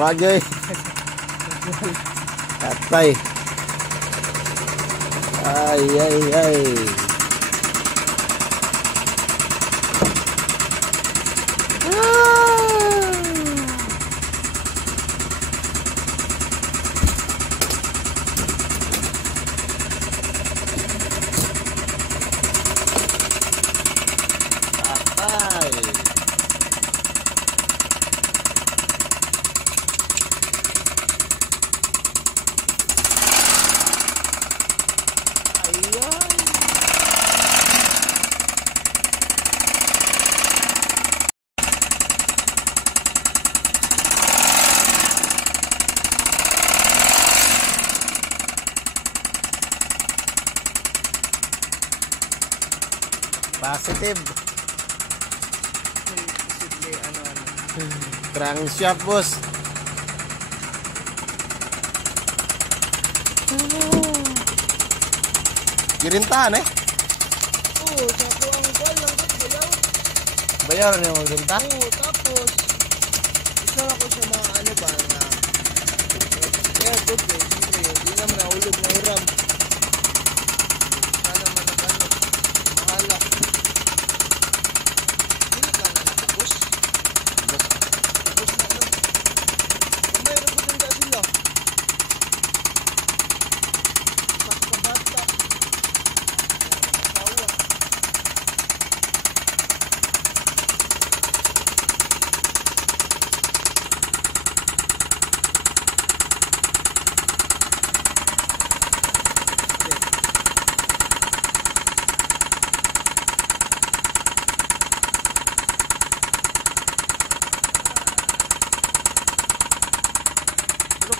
Wagay. Katay. Ay, ay, ay. Positive. Crankshaft, boss. Girintahan eh? Oo, sapo ang kuwan lang bayaw. Bayaw na yung magrinta? Oo, tapos isa ako sa mga ano ba na kaya good eh, siyempre hindi naman nahulog na hiram. Sana man nagano, mahala. Hindi ka na natapos? Tapos na ano? Kamay na ko tinda sila. Pakabata. Masawa.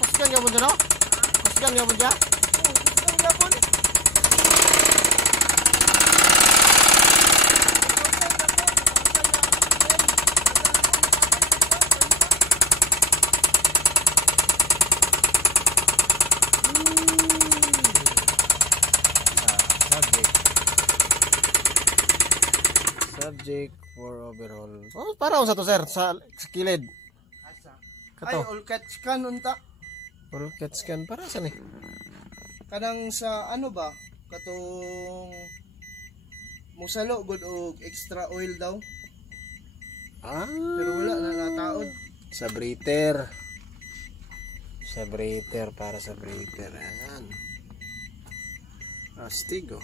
Kusgan niya mo dyan, no? Kusgan niya mo dyan? Oo, gusto nga po ni. Subject for overhaul. Oh, para sa to, sir, sa kilid. Asa? Ay, Kato. all catch can unta. Puro cat scan para saan eh? Kanang sa ano ba? Katong musalo good og extra oil daw. Ah, Pero wala na nataod. sa breather. Sa breather, para sa breather. Ayan. Astig, oh.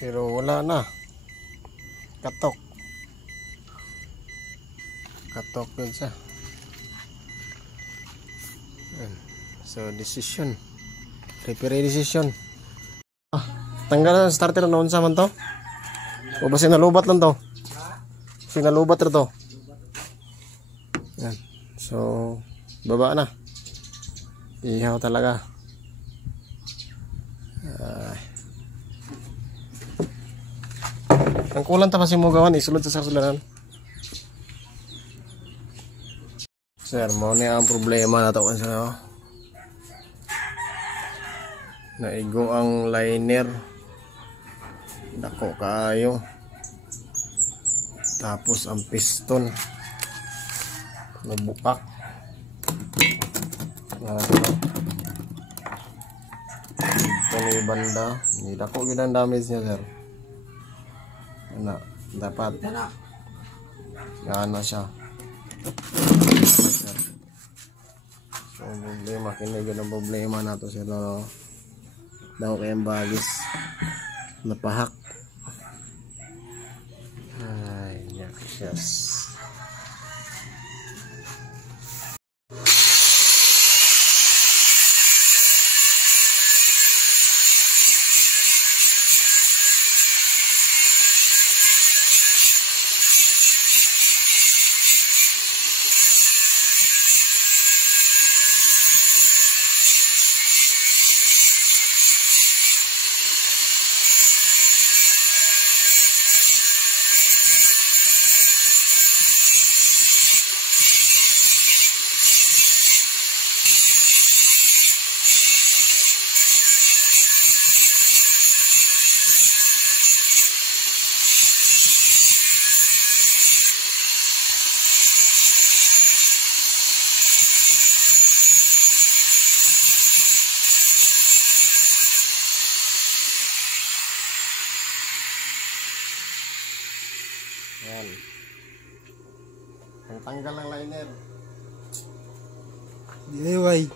Pero wala na. Katok. Katok din siya. Ayan. So, decision. Repair decision. Ah, tanggal ang starter na unsa man to? O ba sinalubat lang to? Sinalubat rin to. Yan. So, baba na. Ihaw talaga. Ay. Ang kulang ta kasi mo gawan, isulod sa sarsularan. Sir, mo niya ang problema na to. Naigo ang liner. Dako kayo. Tapos ang piston nabukak. Ito ni banda. Dako yun ang damage niya, sir. Ano, dapat gana siya. So, problema, kinigyan ang problema na to, sir. No? Daw kayang bagis napahak. Ay, yes. Ang tanggal ng liner. DIY.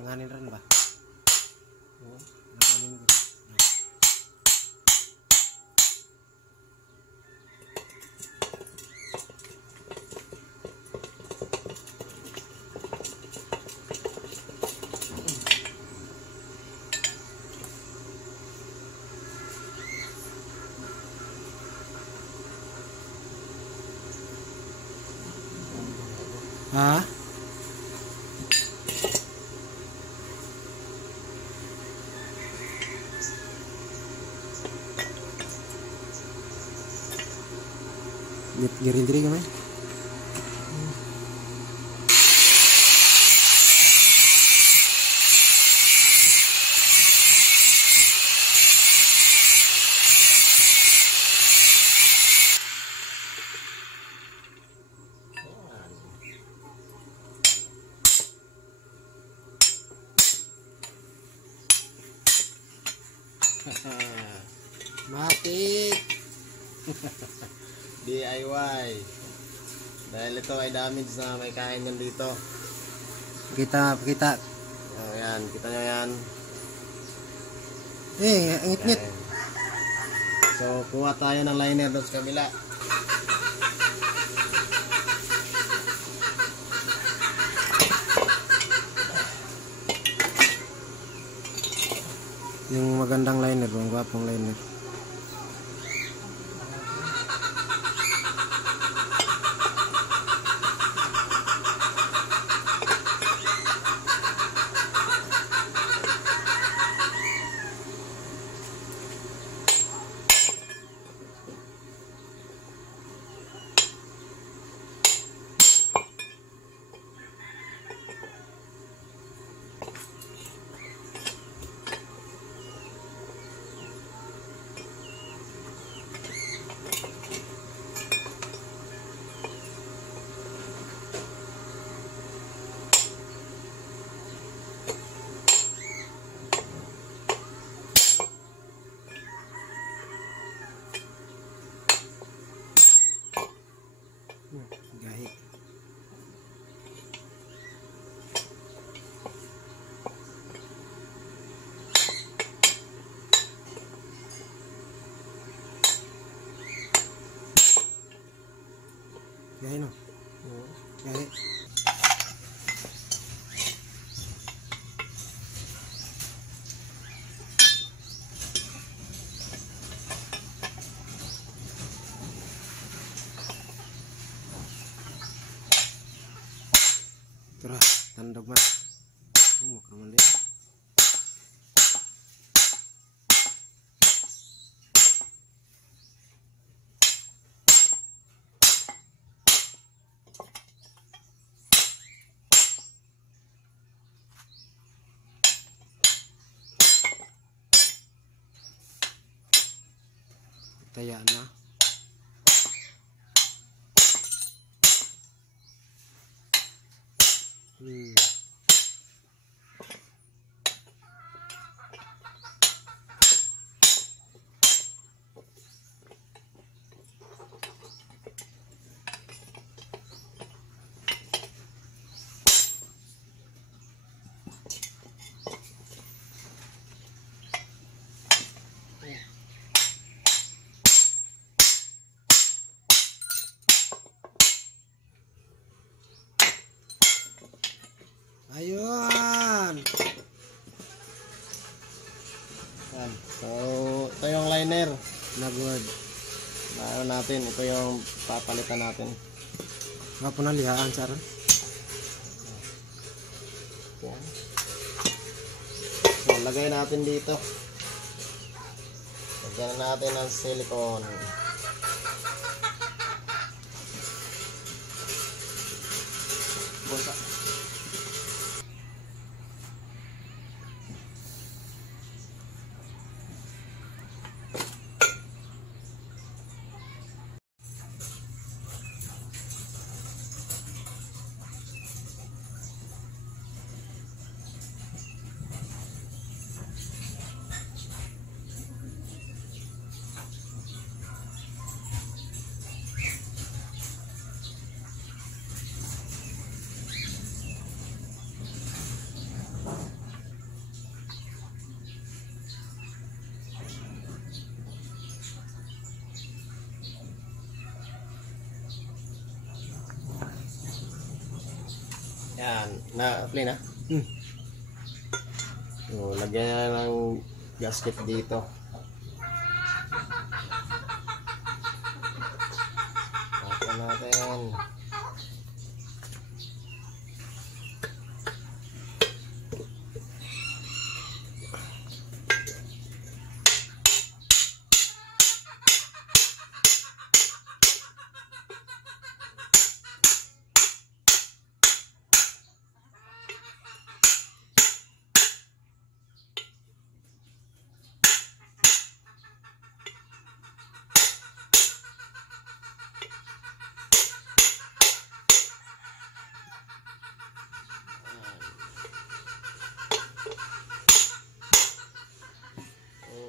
Langanin rin ba? Oo, langanin ko. Ha? Gerindri kami. Matik. DIY. Dahil ito ay damage na may kain yan dito. Kita. Oh, yan, kita nyo yan. Ngit-ngit. Yan. So, kuha tayo ng liner doon sa kabila. Yung magandang liner, yung gwapong liner. Gahi. Gahi no? Gahi. Terus tandog mah. Mau ke mana dia? Tayaan na. Ayun. Yan. So, ito yung liner. Nagod. Bayo natin, ito yung papalitan natin. Nga po na lihaan, Saron. Yan. So, lagay natin dito. Lagyan natin ng silicone. Bunta. Yan, na-play na. So, lagyan na ng gasket dito. Open natin.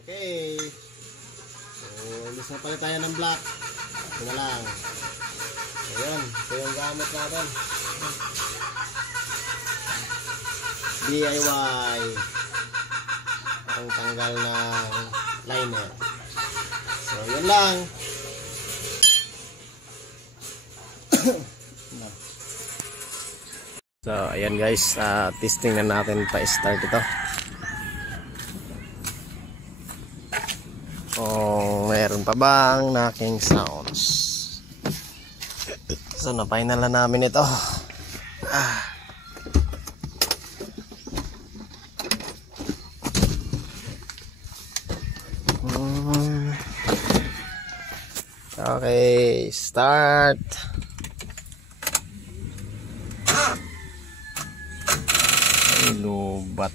Okay. So, imbis na pala tayo ng black. Ito na lang. Ayan. Ito yung gamit natin. DIY. Ang tanggal ng liner. So, yun lang. So, ayan guys. Testing na natin pa-start ito. Meron pa bang knocking sounds? So na-final na namin ito. Okay, start. Ay, lubat.